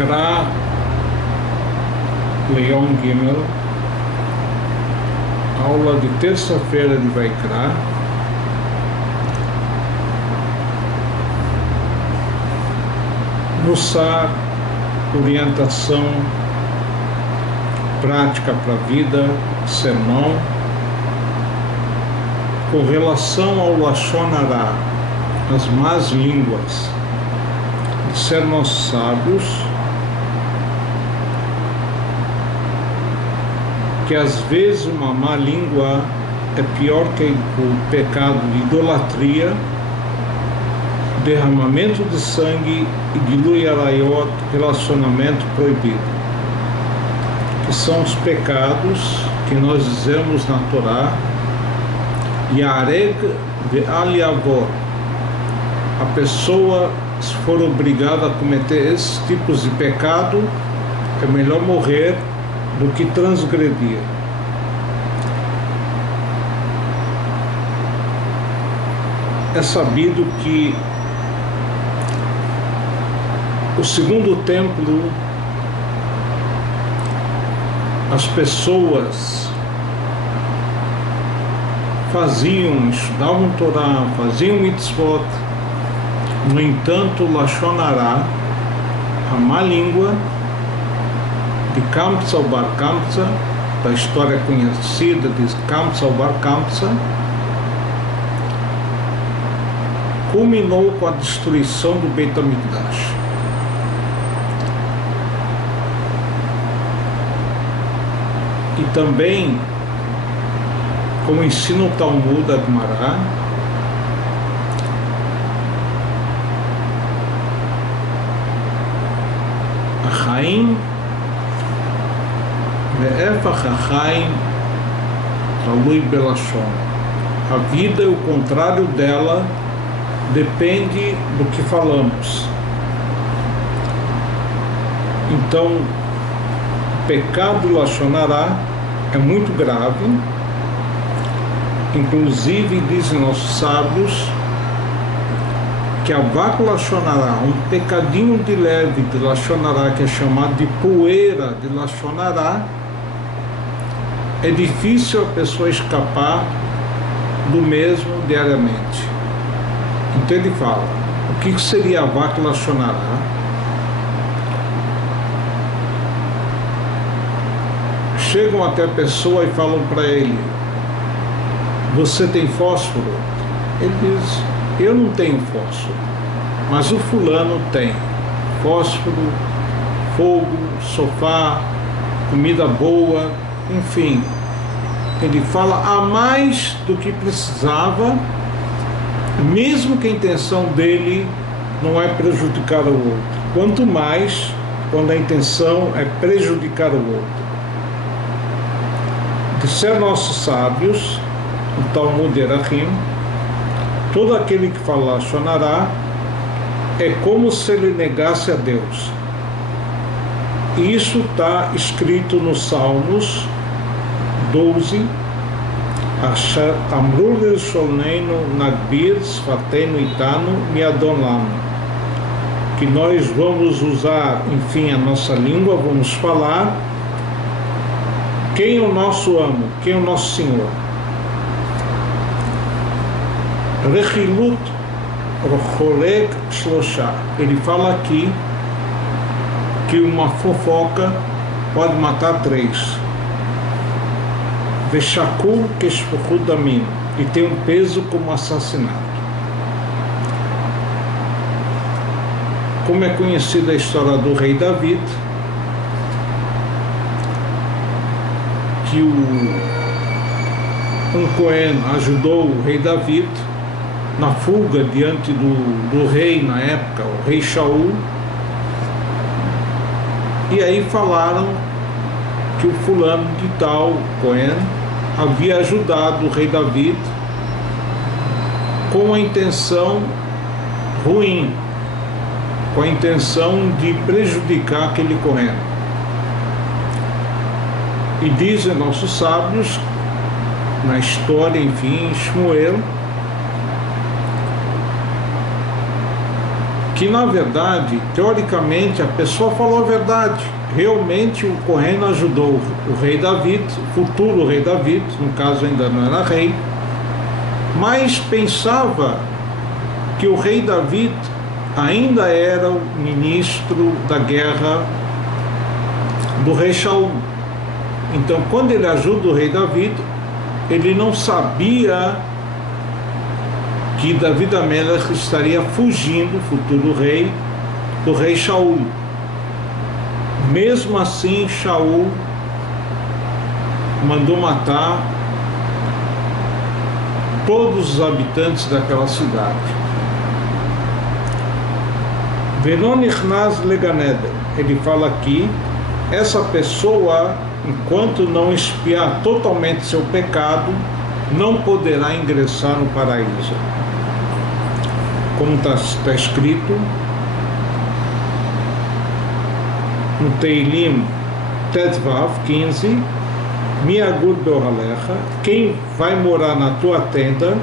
Vaikra, Leão Gimel, aula de terça-feira de Vaikra. Mussar, orientação prática para a vida, sermão, com relação ao Lashon Hara, as más línguas. Disseram nossos sábios que às vezes uma má língua é pior que o pecado de idolatria, derramamento de sangue e Gilui Arayot, relacionamento proibido, que são os pecados que nós dizemos na Torá, Yareg ve'al yavor. A pessoa, se for obrigada a cometer esses tipos de pecado, é melhor morrer do que transgredir. É sabido que o segundo templo, as pessoas estudavam Torá, faziam mitzvot. No entanto, Lashon Hara, a má língua de Kamsa ou Bar Kamsa, da história conhecida de Kamsa ou Bar Kamsa, culminou com a destruição do Beit HaMikdash. E também, como ensina o Talmud da Gemara, Achaim ve'efach achaim talui belashon. A vida e o contrário dela depende do que falamos. Então, o pecado do Lashon Hara é muito grave. Inclusive, dizem nossos sábios que a vaca Lashon Hara, um pecadinho de leve de Lashon Hara, que é chamado de poeira de Lashon Hara, é difícil a pessoa escapar do mesmo diariamente. Então ele fala, o que seria a vaca Lashon Hara? Chegam até a pessoa e falam para ele, você tem fósforo? Ele diz, eu não tenho fósforo, mas o fulano tem fósforo, fogo, sofá, comida boa, enfim. Ele fala a mais do que precisava, mesmo que a intenção dele não é prejudicar o outro. Quanto mais quando a intenção é prejudicar o outro. Disseram nossos sábios, o Talmud Erachim, todo aquele que fala Lashon Hara é como se ele negasse a Deus. E isso está escrito nos Salmos 12, Asher Amru Lishonenu Nagbir Sfatenu Itanu Miadon Lanu, que nós vamos usar, enfim, a nossa língua, vamos falar quem é o nosso amo, quem é o nosso Senhor. Rechilut Rocholek Shlosha. Ele fala aqui que uma fofoca pode matar 3. Veshakul Keshpuchu Damim. E tem um peso como assassinato. Como é conhecida a história do rei David, que um Cohen ajudou o rei David na fuga diante do rei na época, o rei Shaul, e aí falaram que o fulano de tal, Cohen, havia ajudado o rei David com a intenção ruim, com a intenção de prejudicar aquele Cohen. E dizem nossos sábios, na história, enfim, Shmuel, que na verdade, teoricamente, a pessoa falou a verdade. Realmente o Cohen ajudou o rei David, o futuro rei David, no caso ainda não era rei, mas pensava que o rei David ainda era o ministro da guerra do rei Shaul. Então, quando ele ajuda o rei David, ele não sabia que David Amelech estaria fugindo, o futuro rei, do rei Shaul. Mesmo assim, Shaul mandou matar todos os habitantes daquela cidade. Venonichnas leganeder, ele fala aqui, essa pessoa, enquanto não expiar totalmente seu pecado, não poderá ingressar no paraíso. Como está escrito no Teilim Tetvav 15, Miagud Beohalecha, quem vai morar na tua tenda,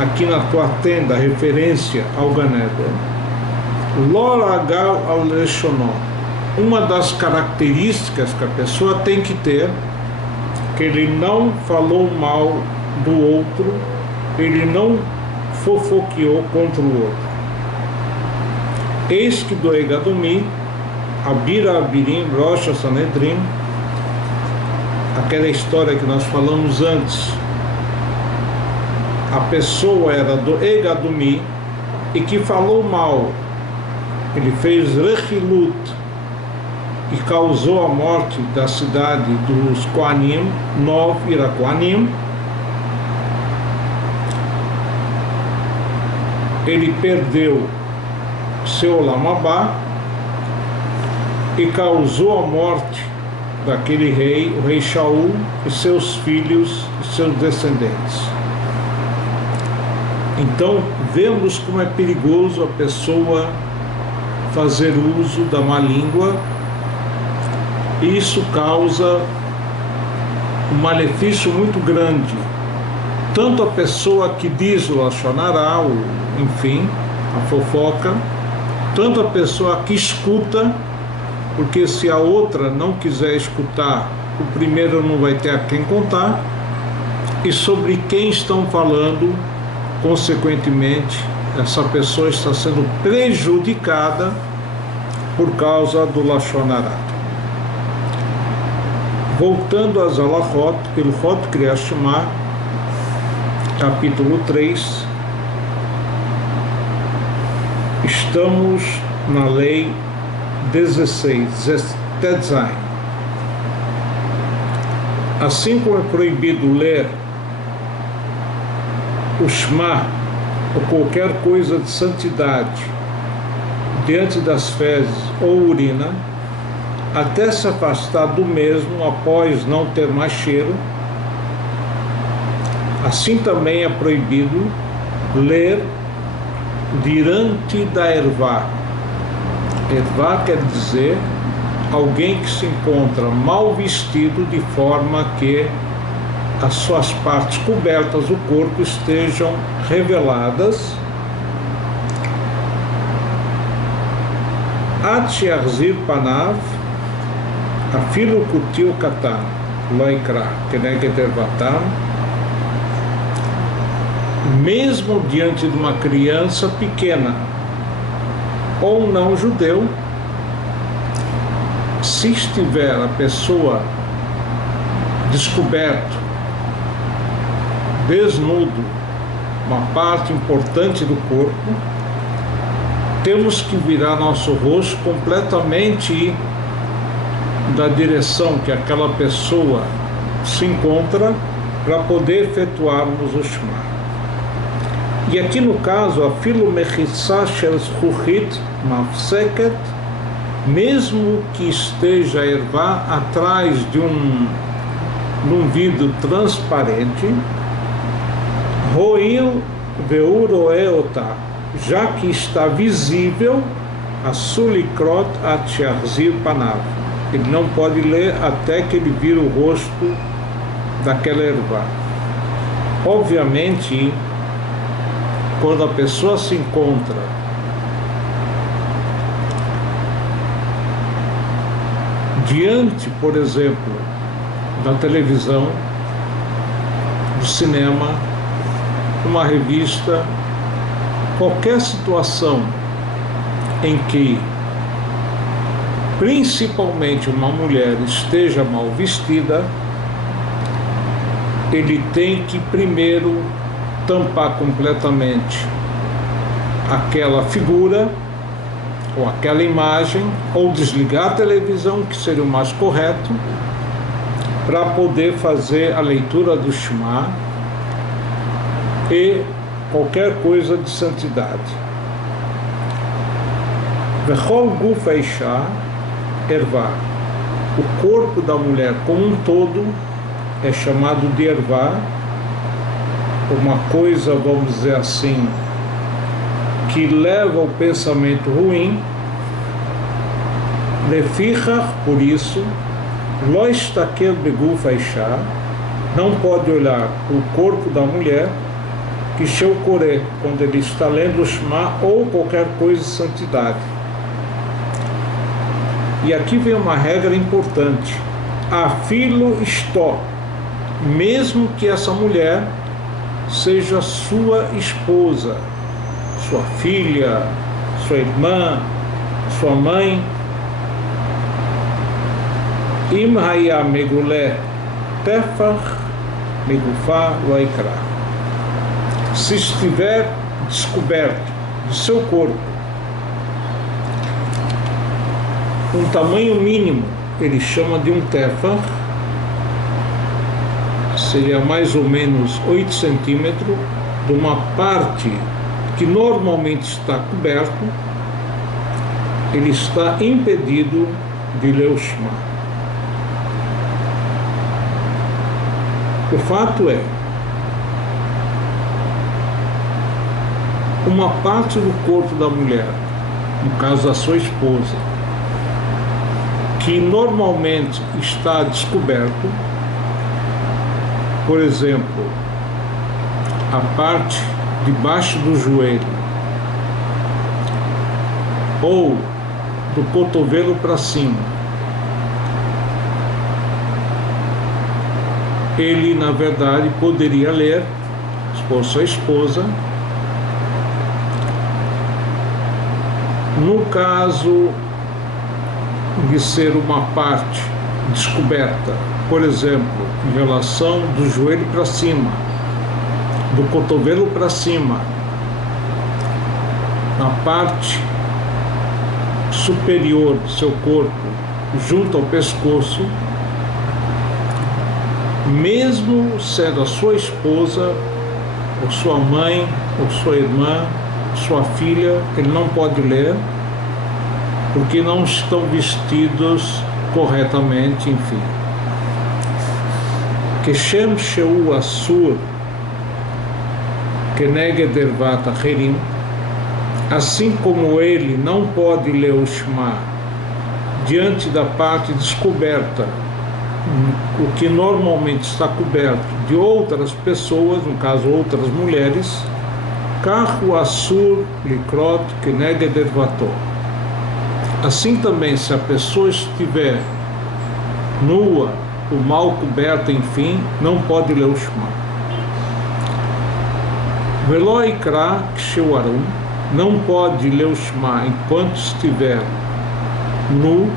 aqui na tua tenda, referência ao Gan Eden, Loragal al Leshonó, uma das características que a pessoa tem que ter, que ele não falou mal do outro, ele não fofoqueou contra o outro. Eis que do Egadumi, Abira Abirim, Rocha Sanedrim, aquela história que nós falamos antes, a pessoa era do Egadumi e que falou mal, ele fez Rechilut e causou a morte da cidade dos Koanim, Nov Iraquanim. Ele perdeu seu Olam Abá e causou a morte daquele rei, o rei Shaul, e seus filhos e seus descendentes. Então, vemos como é perigoso a pessoa fazer uso da má língua, e isso causa um malefício muito grande. Tanto a pessoa que diz o Lashon Hará, enfim, a fofoca, tanto a pessoa que escuta, porque se a outra não quiser escutar, o primeiro não vai ter a quem contar, e sobre quem estão falando, consequentemente, essa pessoa está sendo prejudicada por causa do Lashon Hará. Voltando às Halachot, Hilchot Kriyat Shema, capítulo 3, estamos na lei 16, Tetzain. Assim como é proibido ler o Shema ou qualquer coisa de santidade diante das fezes ou urina, até se afastar do mesmo após não ter mais cheiro, assim também é proibido ler diante da ervá. Ervá quer dizer alguém que se encontra mal vestido de forma que as suas partes cobertas do corpo estejam reveladas. At yarzir panav afilo kutil katan loikra keneged ervatam, mesmo diante de uma criança pequena ou não judeu, se estiver a pessoa descoberto, desnudo, uma parte importante do corpo, temos que virar nosso rosto completamente da direção que aquela pessoa se encontra para poder efetuarmos o Shema. E aqui no caso, a filo mechitza shel zchuchit mafseket, mesmo que esteja a ervá atrás de um vidro transparente, roil veuroeota, já que está visível, a sulikrot atcharzir panav, ele não pode ler até que ele vira o rosto daquela ervá. Obviamente, quando a pessoa se encontra diante, por exemplo, da televisão, do cinema, uma revista, qualquer situação em que principalmente uma mulher esteja mal vestida, ele tem que primeiro tampar completamente aquela figura ou aquela imagem, ou desligar a televisão, que seria o mais correto, para poder fazer a leitura do Shema e qualquer coisa de santidade. Vechol guf haisha ervá. O corpo da mulher como um todo é chamado de ervá, uma coisa, vamos dizer assim, que leva ao pensamento ruim. Lefichach, por isso, lo estakel beguf haisha, não pode olhar o corpo da mulher, que sheu koré, quando ele está lendo o Shema ou qualquer coisa de santidade. E aqui vem uma regra importante: afilo istó, mesmo que essa mulher seja sua esposa, sua filha, sua irmã, sua mãe. Im haya megulé tefach megufá loikra. Se estiver descoberto do seu corpo um tamanho mínimo, ele chama de um tefach, seria mais ou menos 8 centímetros, de uma parte que normalmente está coberto, ele está impedido de ler o Shema. O fato é, uma parte do corpo da mulher, no caso da sua esposa, que normalmente está descoberto, por exemplo, a parte debaixo do joelho ou do cotovelo para cima, ele na verdade poderia ler por sua esposa. No caso de ser uma parte descoberta, por exemplo, em relação do joelho para cima, do cotovelo para cima, na parte superior do seu corpo, junto ao pescoço, mesmo sendo a sua esposa, ou sua mãe, ou sua irmã, sua filha, ele não pode ler, porque não estão vestidos corretamente, enfim. Keshem sheu asur keneged ervat acherim, assim como ele não pode ler o Shema diante da parte descoberta, o que normalmente está coberto de outras pessoas, no caso outras mulheres, kahu asur likrot keneged ervato. Assim também, se a pessoa estiver nua, ou mal coberta, enfim, não pode ler o Shema. Velo ikra ksheu arum, não pode ler o Shema enquanto estiver nu,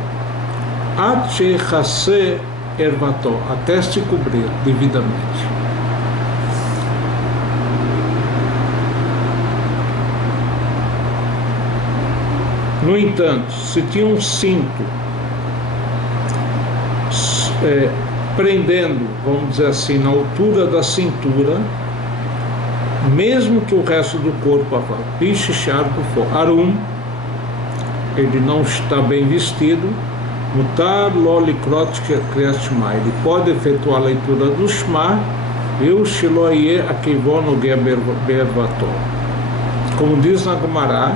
ad shechase ervato, até se cobrir devidamente. No entanto, se tinha um cinto prendendo, vamos dizer assim, na altura da cintura, mesmo que o resto do corpo pichichar por fora, arum, ele não está bem vestido, mutar lolikrot kriyat shema, ele pode efetuar a leitura do Shema, eu shiloye akivon bervato, como diz na Gemara,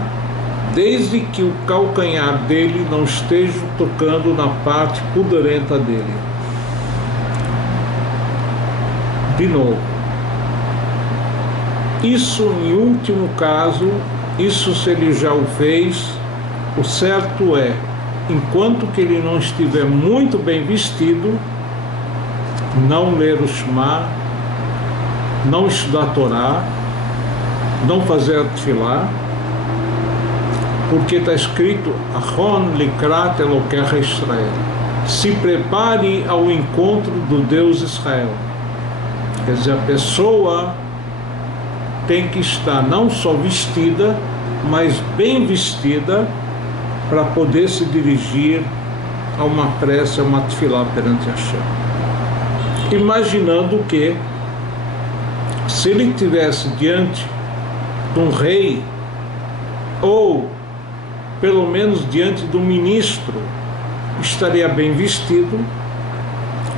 desde que o calcanhar dele não esteja tocando na parte pudorenta dele. De novo, Isso, em último caso, isso se ele já o fez, o certo é, enquanto que ele não estiver muito bem vestido, não ler o Shema, não estudar a Torá, não fazer a Tefilá, porque está escrito Achon likrat Elokecha Israel, se prepare ao encontro do Deus Israel. Quer dizer, a pessoa tem que estar não só vestida, mas bem vestida, para poder se dirigir a uma prece, a uma tefilá perante Hashem. Imaginando que, se ele estivesse diante de um rei, ou pelo menos diante de um ministro, estaria bem vestido,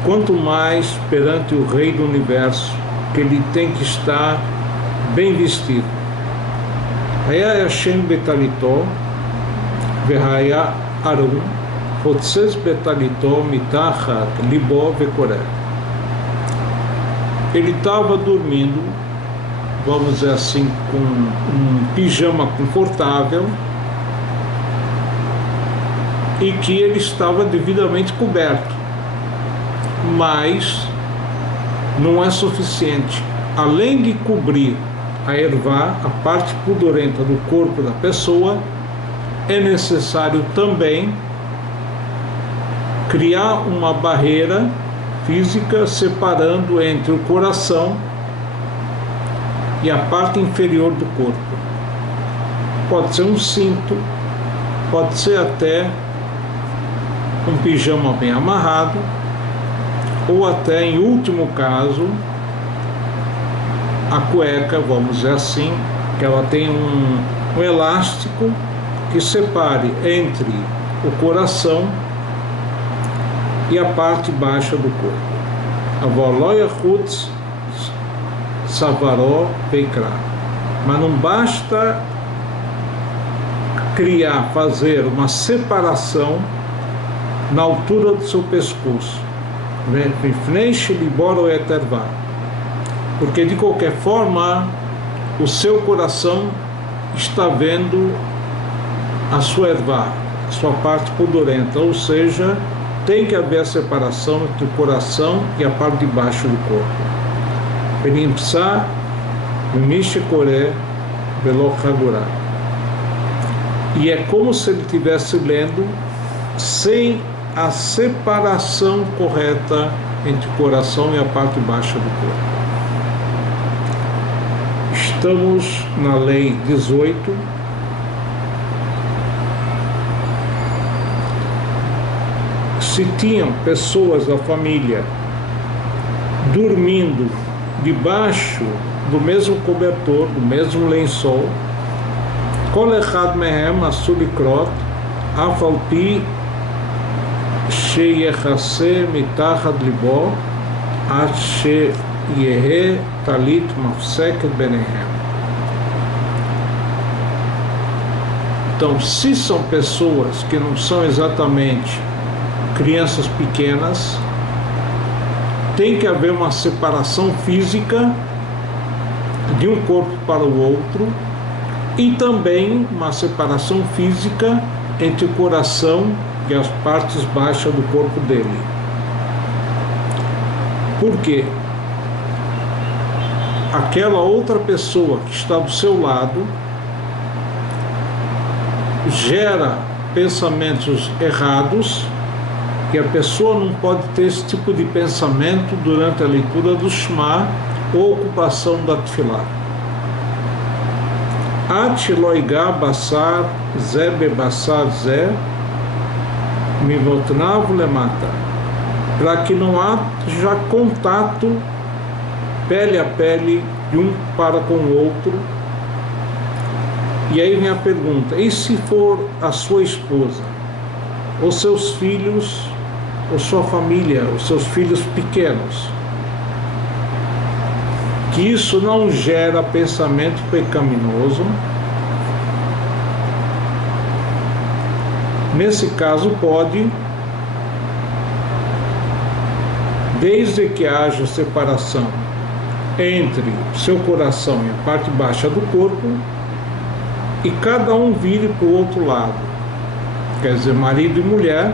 quanto mais perante o Rei do Universo, que ele tem que estar bem vestido. Haya Hashem betalito, vehaya arum, hotzes betalito mitachat libo vekoreh. Ele estava dormindo, vamos dizer assim, com um pijama confortável, e que ele estava devidamente coberto, mas não é suficiente. Além de cobrir a ervá, a parte pudorenta do corpo da pessoa, é necessário também criar uma barreira física separando entre o coração e a parte inferior do corpo. Pode ser um cinto, pode ser até um pijama bem amarrado, ou até, em último caso, a cueca, vamos dizer assim, que ela tem um elástico que separe entre o coração e a parte baixa do corpo. Avoloia chutz savaró veikra. Mas não basta fazer uma separação na altura do seu pescoço, porque de qualquer forma o seu coração está vendo a sua ervá, a sua parte pudorenta, ou seja, tem que haver a separação entre o coração e a parte de baixo do corpo. E é como se ele estivesse lendo sem a separação correta entre o coração e a parte baixa do corpo. Estamos na lei 18. Se tinham pessoas da família dormindo debaixo do mesmo cobertor, do mesmo lençol, kol echad mehem asur likrot af al pi sheyechase mitachat libo ad sheyehe talit mafseket benehem. Então, se são pessoas que não são exatamente crianças pequenas, tem que haver uma separação física de um corpo para o outro e também uma separação física entre o coração e as partes baixas do corpo dele. Por quê? Aquela outra pessoa que está do seu lado gera pensamentos errados, e a pessoa não pode ter esse tipo de pensamento durante a leitura do Shema ou ocupação da Tefilá. At loigá basar zé bebassar zé mivotnav lemata, para que não haja contato pele a pele de um para com o outro. E aí vem a pergunta: e se for a sua esposa, ou seus filhos, ou sua família, os seus filhos pequenos? Que isso não gera pensamento pecaminoso. Nesse caso pode, desde que haja separação entre seu coração e a parte baixa do corpo, e cada um vire para o outro lado. Quer dizer, marido e mulher,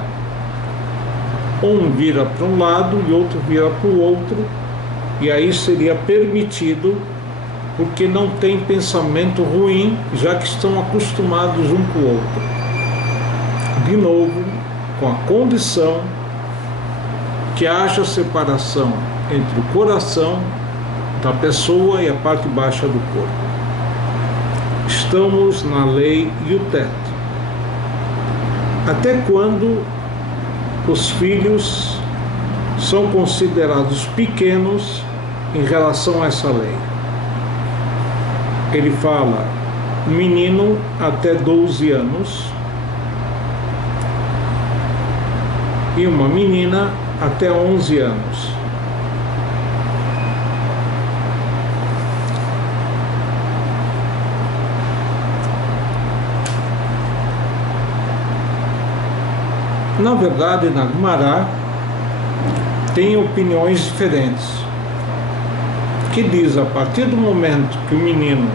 um vira para um lado e outro vira para o outro, e aí seria permitido, porque não tem pensamento ruim, já que estão acostumados um com o outro. De novo, com a condição que haja separação entre o coração da pessoa e a parte baixa do corpo. Estamos na lei Yutet. Até quando os filhos são considerados pequenos em relação a essa lei? Ele fala, menino até 12 anos e uma menina até 11 anos. Na verdade, na Gumará tem opiniões diferentes, que diz, a partir do momento que o menino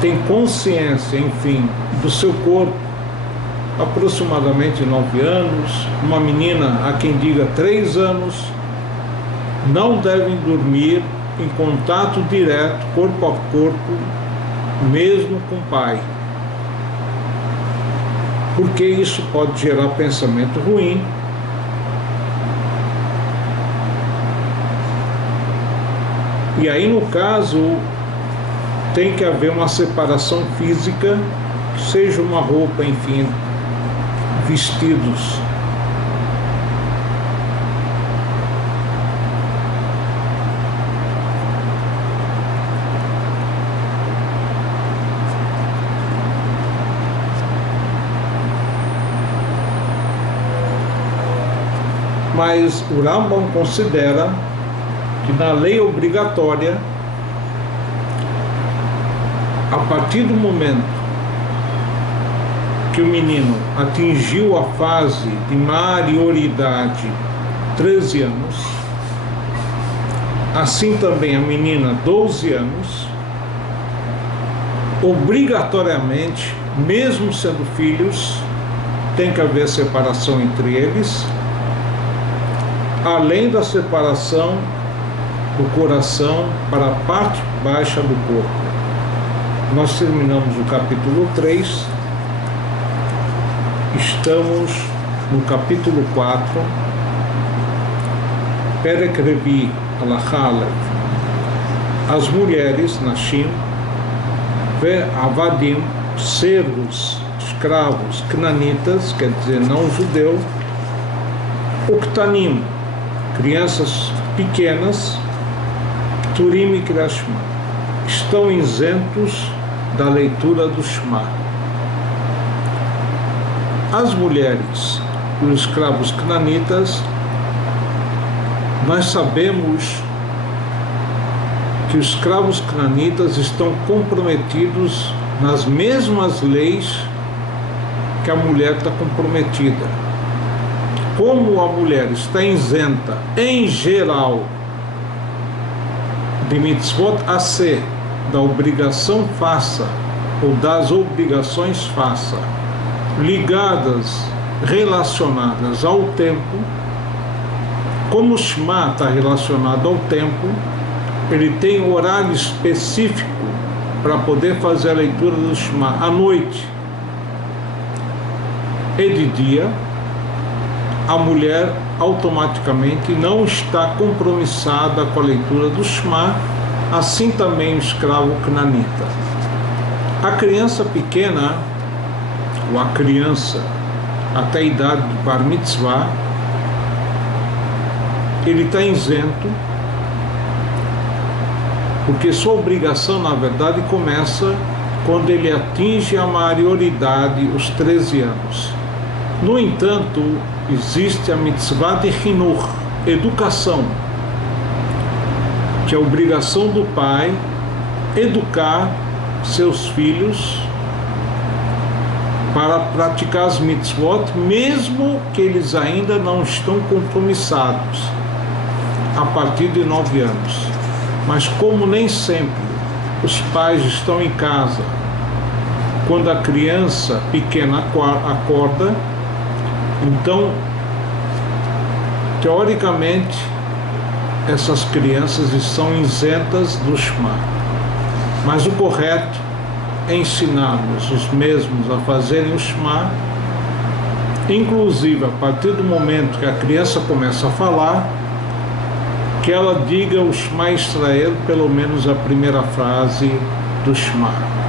tem consciência, enfim, do seu corpo, aproximadamente 9 anos, uma menina, há quem diga 3 anos, não devem dormir em contato direto, corpo a corpo, mesmo com o pai, porque isso pode gerar pensamento ruim, e aí no caso tem que haver uma separação física, seja uma roupa, enfim, vestidos. Mas o Rambam considera que na lei obrigatória, a partir do momento que o menino atingiu a fase de maioridade, 13 anos, assim também a menina, 12 anos, obrigatoriamente, mesmo sendo filhos, tem que haver separação entre eles, além da separação do coração para a parte baixa do corpo. Nós terminamos o capítulo 3, estamos no capítulo 4, Perek Revi Alachalev, as mulheres, Nashim, Ve Avadim, servos, escravos, cnanitas, quer dizer, não judeu, Uktanim, crianças pequenas, Turim e Kriyat Shema, estão isentos da leitura do Shema. As mulheres e os escravos cnanitas, nós sabemos que os escravos cnanitas estão comprometidos nas mesmas leis que a mulher está comprometida. Como a mulher está isenta, em geral, de mitzvot aseh, da obrigação faça, ou das obrigações faça, ligadas, relacionadas ao tempo, como o Shema está relacionado ao tempo, ele tem um horário específico para poder fazer a leitura do Shema à noite e de dia. A mulher automaticamente não está compromissada com a leitura do Shema, assim também o escravo cnanita. A criança pequena, ou a criança até a idade de Bar Mitzvah, ele está isento, porque sua obrigação, na verdade, começa quando ele atinge a maioridade, os 13 anos. No entanto, existe a mitzvah de Hinur, educação, que é a obrigação do pai educar seus filhos para praticar as mitzvot, mesmo que eles ainda não estão compromissados, a partir de 9 anos. Mas como nem sempre os pais estão em casa quando a criança pequena acorda, então, teoricamente, essas crianças estão isentas do Shema. Mas o correto é ensinar-nos os mesmos a fazerem o Shema, inclusive a partir do momento que a criança começa a falar, que ela diga o Shema Israel, pelo menos a primeira frase do Shema.